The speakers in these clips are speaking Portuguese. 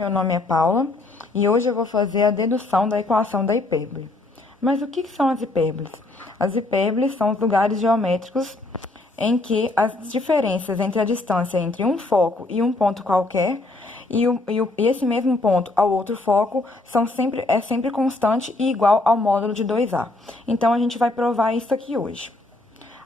meu nome é Paula e hoje eu vou fazer a dedução da equação da hipérbole. Mas o que são as hipérboles? As hipérboles são os lugares geométricos em que as diferenças entre a distância entre um foco e um ponto qualquer e esse mesmo ponto ao outro foco é sempre constante e igual ao módulo de 2a. Então, a gente vai provar isso aqui hoje.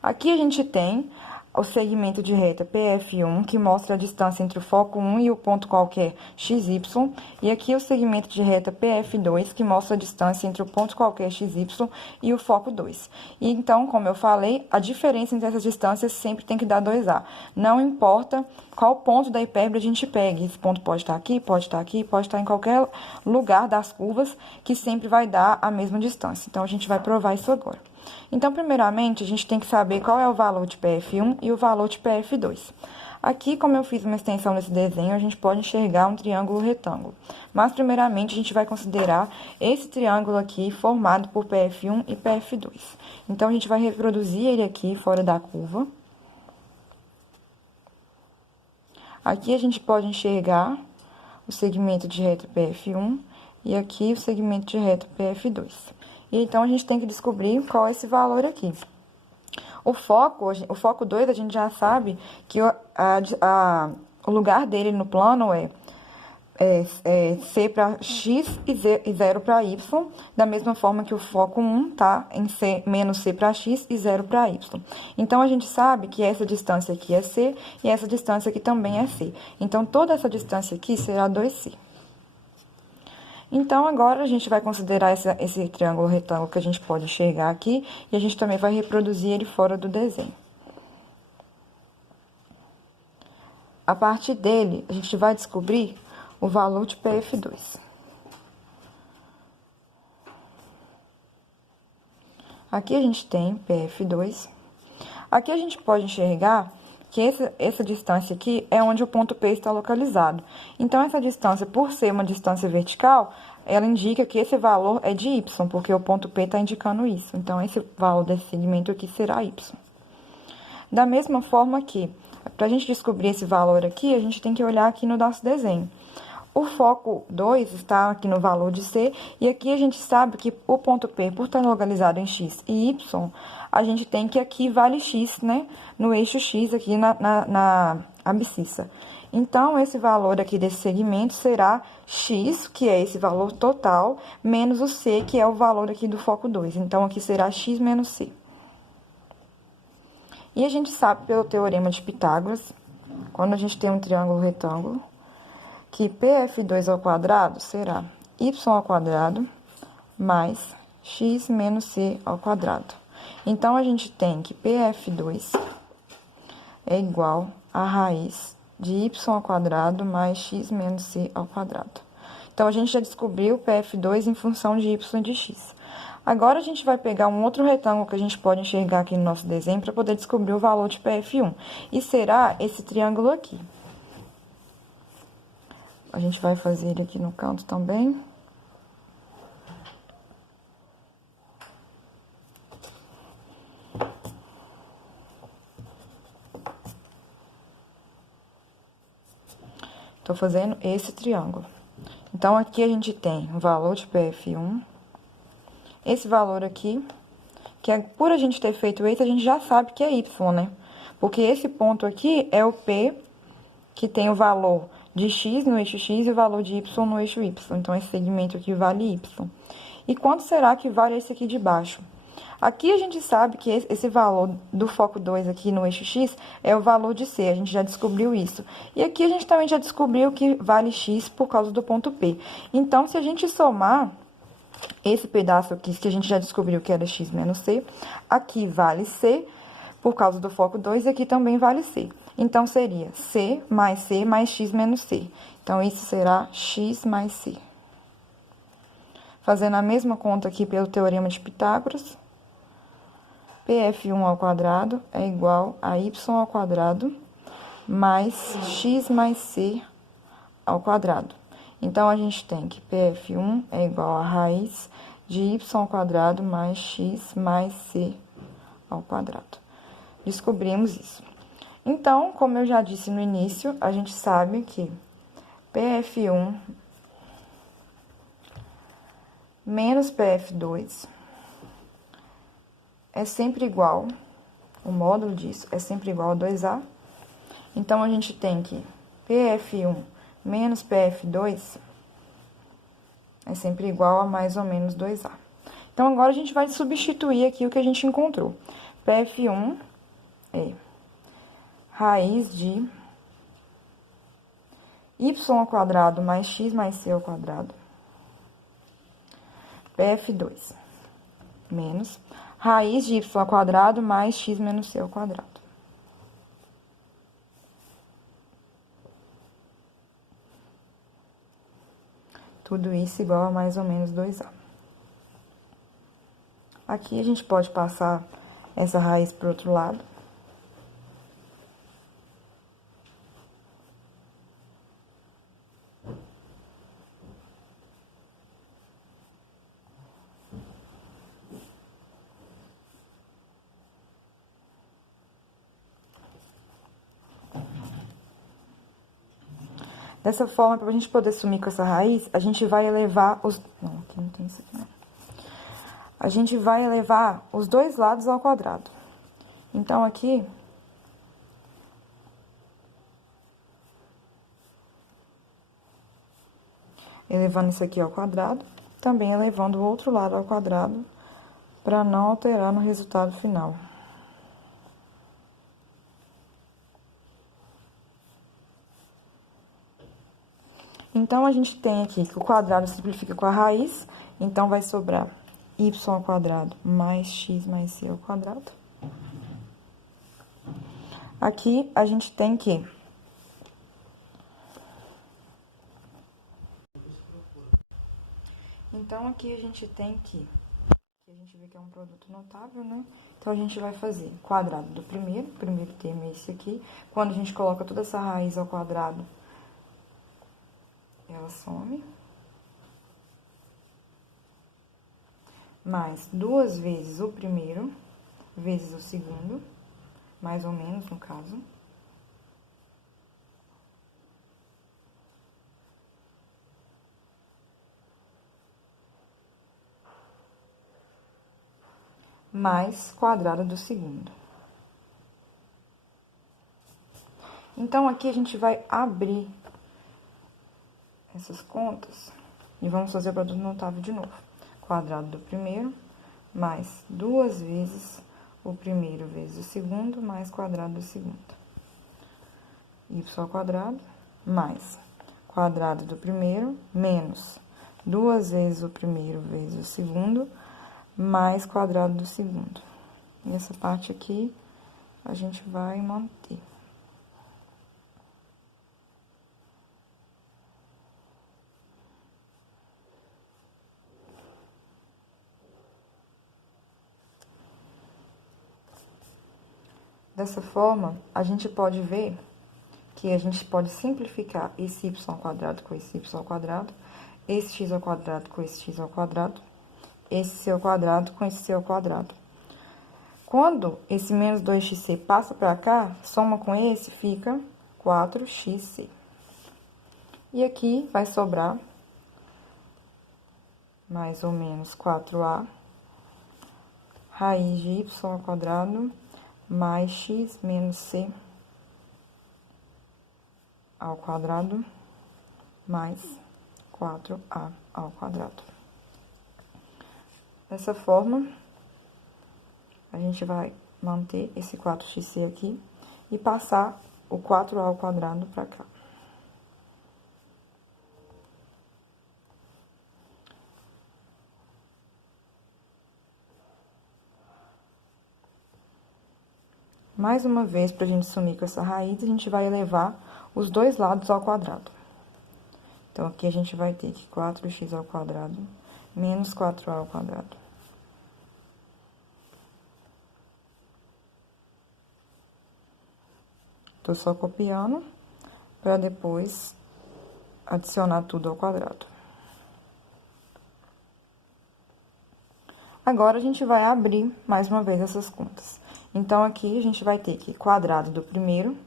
Aqui a gente tem o segmento de reta PF1, que mostra a distância entre o foco 1 e o ponto qualquer XY, e aqui o segmento de reta PF2, que mostra a distância entre o ponto qualquer XY e o foco 2. E então, como eu falei, a diferença entre essas distâncias sempre tem que dar 2A. Não importa qual ponto da hipérbole a gente pegue, esse ponto pode estar aqui, pode estar aqui, pode estar em qualquer lugar das curvas, que sempre vai dar a mesma distância. Então, a gente vai provar isso agora. Então, primeiramente, a gente tem que saber qual é o valor de PF1 e o valor de PF2. Aqui, como eu fiz uma extensão desse desenho, a gente pode enxergar um triângulo retângulo. Mas, primeiramente, a gente vai considerar esse triângulo aqui formado por PF1 e PF2. Então, a gente vai reproduzir ele aqui fora da curva. Aqui, a gente pode enxergar o segmento de reta PF1 e aqui o segmento de reta PF2. E então, a gente tem que descobrir qual é esse valor aqui. O foco 2, a gente já sabe que o lugar dele no plano é C para X e 0 para Y, da mesma forma que o foco 1 está em C, menos C para X e 0 para Y. Então, a gente sabe que essa distância aqui é C e essa distância aqui também é C. Então, toda essa distância aqui será 2C. Então, agora a gente vai considerar esse triângulo retângulo que a gente pode enxergar aqui, e a gente também vai reproduzir ele fora do desenho. A partir dele, a gente vai descobrir o valor de PF2. Aqui a gente tem PF2. Aqui a gente pode enxergar que essa distância aqui é onde o ponto P está localizado. Então, essa distância, por ser uma distância vertical, ela indica que esse valor é de Y, porque o ponto P está indicando isso. Então, esse valor desse segmento aqui será Y. Da mesma forma que, para a gente descobrir esse valor aqui, a gente tem que olhar aqui no nosso desenho. O foco 2 está aqui no valor de C, e aqui a gente sabe que o ponto P, por estar localizado em X e Y, a gente tem que aqui vale X, né? No eixo X aqui na abscissa. Então, esse valor aqui desse segmento será X, que é esse valor total, menos o C, que é o valor aqui do foco 2. Então, aqui será X menos C. E a gente sabe pelo teorema de Pitágoras, quando a gente tem um triângulo retângulo, que PF2 ao quadrado será y ao quadrado mais x menos c ao quadrado. Então, a gente tem que PF2 é igual a raiz de y ao quadrado mais x menos c ao quadrado. Então, a gente já descobriu PF2 em função de y e de x. Agora, a gente vai pegar um outro retângulo que a gente pode enxergar aqui no nosso desenho para poder descobrir o valor de PF1. E será esse triângulo aqui. A gente vai fazer ele aqui no canto também. Tô fazendo esse triângulo. Então, aqui a gente tem o valor de PF1. Esse valor aqui, que é, por a gente ter feito esse, a gente já sabe que é Y, né? Porque esse ponto aqui é o P, que tem o valor de X no eixo X e o valor de Y no eixo Y. Então, esse segmento aqui vale Y. E quanto será que vale esse aqui de baixo? Aqui a gente sabe que esse valor do foco 2 aqui no eixo X é o valor de C, a gente já descobriu isso. E aqui a gente também já descobriu que vale X por causa do ponto P. Então, se a gente somar esse pedaço aqui, que a gente já descobriu que era X menos C, aqui vale C por causa do foco 2 e aqui também vale C. Então, seria C mais X menos C. Então, isso será X mais C. Fazendo a mesma conta aqui pelo teorema de Pitágoras, PF1 ao quadrado é igual a Y ao quadrado mais X mais C ao quadrado. Então, a gente tem que PF1 é igual a raiz de Y ao quadrado mais X mais C ao quadrado. Descobrimos isso. Então, como eu já disse no início, a gente sabe que PF1 menos PF2 é sempre igual, o módulo disso é sempre igual a 2A. Então, a gente tem que PF1 menos PF2 é sempre igual a mais ou menos 2A. Então, agora a gente vai substituir aqui o que a gente encontrou. PF1 é raiz de y² mais x mais c². PF2 menos raiz de y² mais x menos c². Tudo isso igual a mais ou menos 2A. Aqui a gente pode passar essa raiz para o outro lado. Dessa forma, para a gente poder sumir com essa raiz, a gente vai elevar os... Não, aqui não tem isso aqui, não. A gente vai elevar os dois lados ao quadrado. Então, aqui... elevando isso aqui ao quadrado, também elevando o outro lado ao quadrado, para não alterar no resultado final. Então, a gente tem aqui que o quadrado simplifica com a raiz, então, vai sobrar y² mais x mais c². Aqui, a gente tem que... Então, aqui a gente tem que... Aqui a gente vê que é um produto notável, né? Então, a gente vai fazer quadrado do primeiro, o primeiro termo é esse aqui. Quando a gente coloca toda essa raiz ao quadrado, ela some. Mais 2 vezes o primeiro, vezes o segundo, mais ou menos, no caso. Mais quadrado do segundo. Então, aqui a gente vai abrir essas contas e vamos fazer o produto notável de novo. Quadrado do primeiro, mais 2 vezes o primeiro vezes o segundo, mais quadrado do segundo. Y², mais quadrado do primeiro, menos 2 vezes o primeiro vezes o segundo, mais quadrado do segundo. E essa parte aqui, a gente vai manter. Dessa forma, a gente pode ver que a gente pode simplificar esse y² com esse y², esse x² com esse x², esse c² com esse c². Quando esse menos 2xc passa para cá, soma com esse, fica 4xc. E aqui vai sobrar mais ou menos 4a raiz de y² mais x menos c ao quadrado mais 4a ao quadrado. Dessa forma, a gente vai manter esse 4xc aqui e passar o 4a ao quadrado para cá. Mais uma vez, para a gente sumir com essa raiz, a gente vai elevar os dois lados ao quadrado. Então, aqui a gente vai ter que 4x² menos 4a ao quadrado. Tô só copiando para depois adicionar tudo ao quadrado. Agora, a gente vai abrir mais uma vez essas contas. Então, aqui a gente vai ter que quadrado do primeiro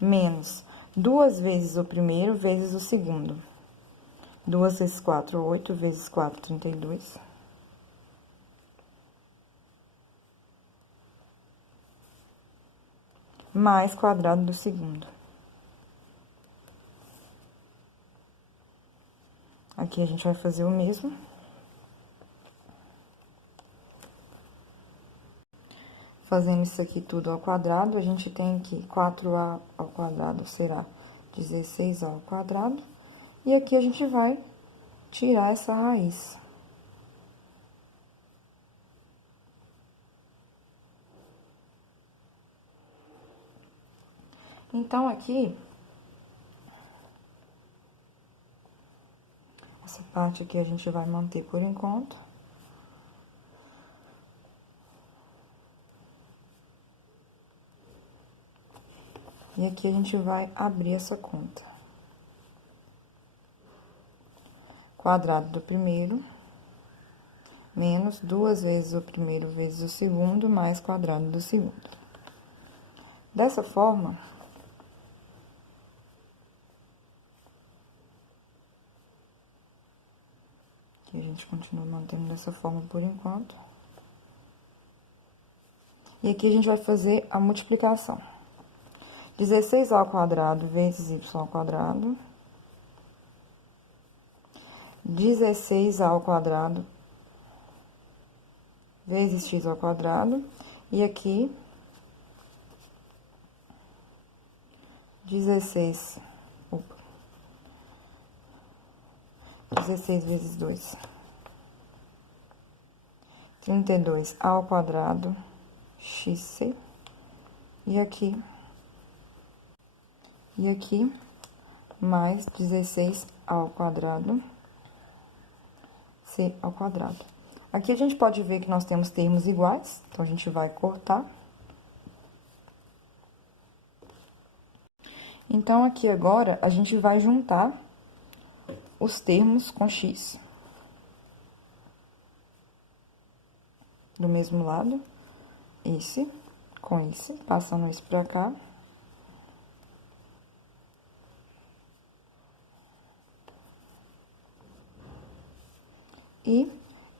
menos 2 vezes o primeiro vezes o segundo. 2 vezes 4, 8 vezes 4, 32. Mais quadrado do segundo. Aqui a gente vai fazer o mesmo. Fazendo isso aqui tudo ao quadrado, a gente tem que 4a ao quadrado será 16a ao quadrado. E aqui a gente vai tirar essa raiz. Então, aqui, essa parte aqui a gente vai manter por enquanto. E aqui a gente vai abrir essa conta. Quadrado do primeiro, menos 2 vezes o primeiro vezes o segundo, mais quadrado do segundo. Dessa forma, aqui a gente continua mantendo dessa forma por enquanto. E aqui a gente vai fazer a multiplicação. 16 ao quadrado vezes y ao quadrado. 16 ao quadrado vezes x ao quadrado. E aqui, 16 vezes 2. 32 ao quadrado, xc. E aqui, mais 16 ao quadrado, c ao quadrado. Aqui a gente pode ver que nós temos termos iguais, então a gente vai cortar. Então, aqui agora, a gente vai juntar os termos com x. Do mesmo lado, esse com esse, passando esse pra cá. E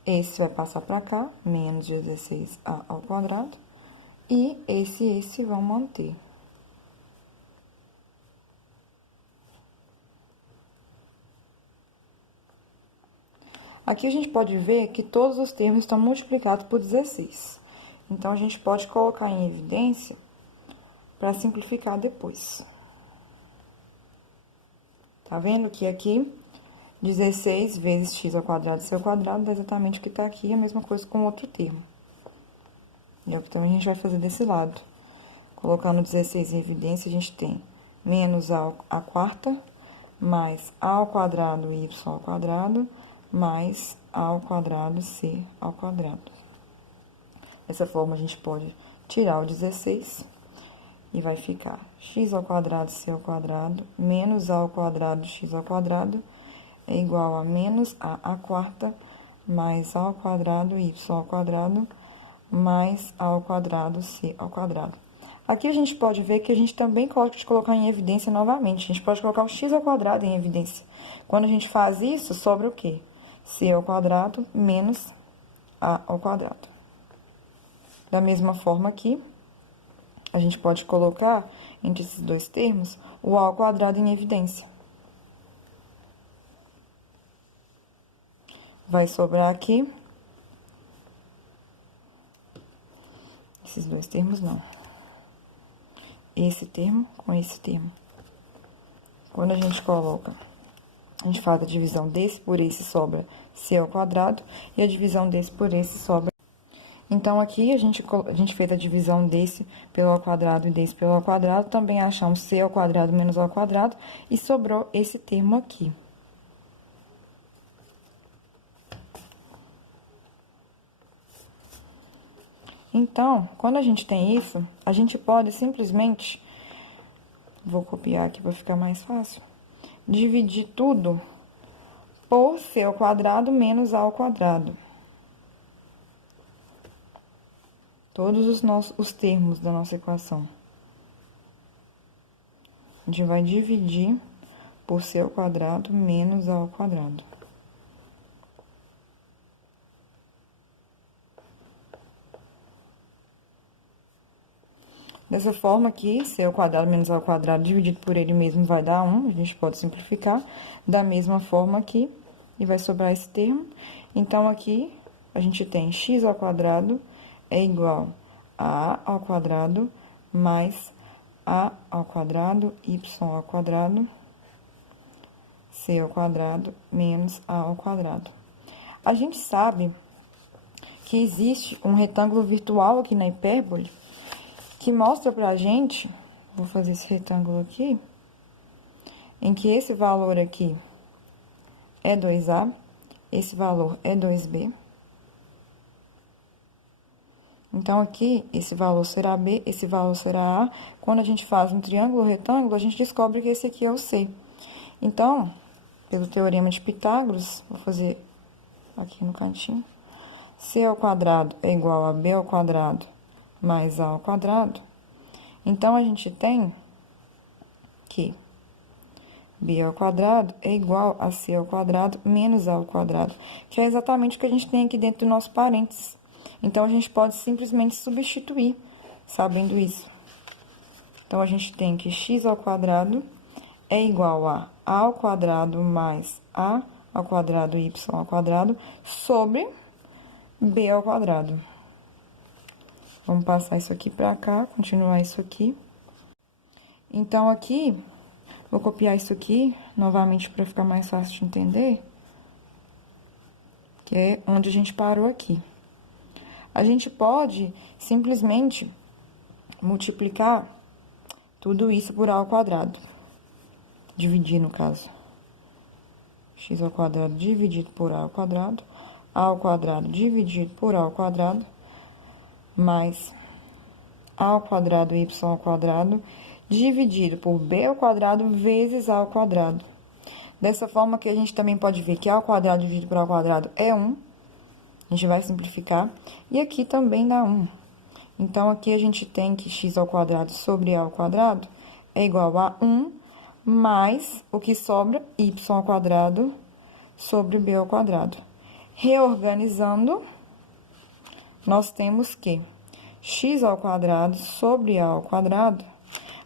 esse vai passar pra cá, menos 16a ao quadrado. E esse vão manter. Aqui a gente pode ver que todos os termos estão multiplicados por 16. Então, a gente pode colocar em evidência para simplificar depois. Tá vendo que aqui 16 vezes x ao quadrado c ao quadrado dá exatamente o que tá aqui, a mesma coisa com outro termo. E é o que também a gente vai fazer desse lado. Colocando 16 em evidência, a gente tem menos a quarta, mais a ao quadrado y ao quadrado, mais a ao quadrado c ao quadrado. Dessa forma, a gente pode tirar o 16 e vai ficar x ao quadrado c ao quadrado, menos a ao quadrado x ao quadrado, é igual a menos a à quarta, mais a ao quadrado y ao quadrado, mais a ao quadrado c ao quadrado. Aqui a gente pode ver que a gente também pode colocar em evidência novamente. A gente pode colocar o x ao quadrado em evidência. Quando a gente faz isso, sobra o quê? C ao quadrado menos a ao quadrado. Da mesma forma aqui, a gente pode colocar entre esses dois termos o a ao quadrado em evidência. Vai sobrar aqui esses dois termos, não. Esse termo com esse termo. Quando a gente coloca, a gente faz a divisão desse por esse, sobra c ao quadrado, e a divisão desse por esse sobra. Então, aqui a gente fez a divisão desse pelo ao quadrado e desse pelo ao quadrado, também achamos c ao quadrado menos ao quadrado, e sobrou esse termo aqui. Então, quando a gente tem isso, a gente pode simplesmente, vou copiar aqui para ficar mais fácil, dividir tudo por c ao quadrado menos a ao quadrado. Todos os termos da nossa equação. A gente vai dividir por c ao quadrado menos a ao quadrado. Dessa forma aqui, c ao quadrado menos a ao quadrado dividido por ele mesmo vai dar 1, a gente pode simplificar. Da mesma forma aqui, e vai sobrar esse termo. Então, aqui, a gente tem x ao quadrado é igual a ao quadrado mais a ao quadrado, y ao quadrado, c ao quadrado menos a ao quadrado. A gente sabe que existe um retângulo virtual aqui na hipérbole, que mostra pra gente, vou fazer esse retângulo aqui, em que esse valor aqui é 2A, esse valor é 2B. Então, aqui, esse valor será B, esse valor será A. Quando a gente faz um triângulo retângulo, a gente descobre que esse aqui é o C. Então, pelo teorema de Pitágoras, vou fazer aqui no cantinho, C ao quadrado é igual a B ao quadrado mais A ao quadrado. Então, a gente tem que B ao quadrado é igual a C ao quadrado menos A ao quadrado, que é exatamente o que a gente tem aqui dentro do nosso parênteses. Então, a gente pode simplesmente substituir, sabendo isso. Então, a gente tem que x ao quadrado é igual a ao quadrado mais a ao quadrado y ao quadrado sobre b ao quadrado. Vamos passar isso aqui para cá, continuar isso aqui. Então, aqui, vou copiar isso aqui, novamente, para ficar mais fácil de entender, que é onde a gente parou aqui. A gente pode simplesmente multiplicar tudo isso por a ao quadrado. Dividir, no caso. X ao quadrado dividido por a ao quadrado dividido por a ao quadrado, mais a ao quadrado y ao quadrado, dividido por b ao quadrado vezes a ao quadrado. Dessa forma que a gente também pode ver que a ao quadrado dividido por a ao quadrado é 1. A gente vai simplificar. E aqui também dá 1. Então, aqui a gente tem que x ao quadrado sobre a ao quadrado é igual a 1 mais o que sobra, y ao quadrado sobre b ao quadrado. Reorganizando, nós temos que x ao quadrado sobre a ao quadrado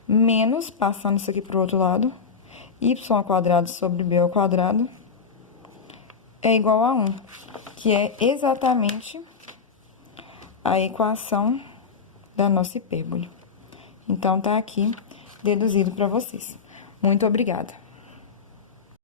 menos, passando isso aqui para o outro lado, y ao quadrado sobre b ao quadrado é igual a 1, que é exatamente a equação da nossa hipérbole. Então, tá aqui deduzido para vocês. Muito obrigada.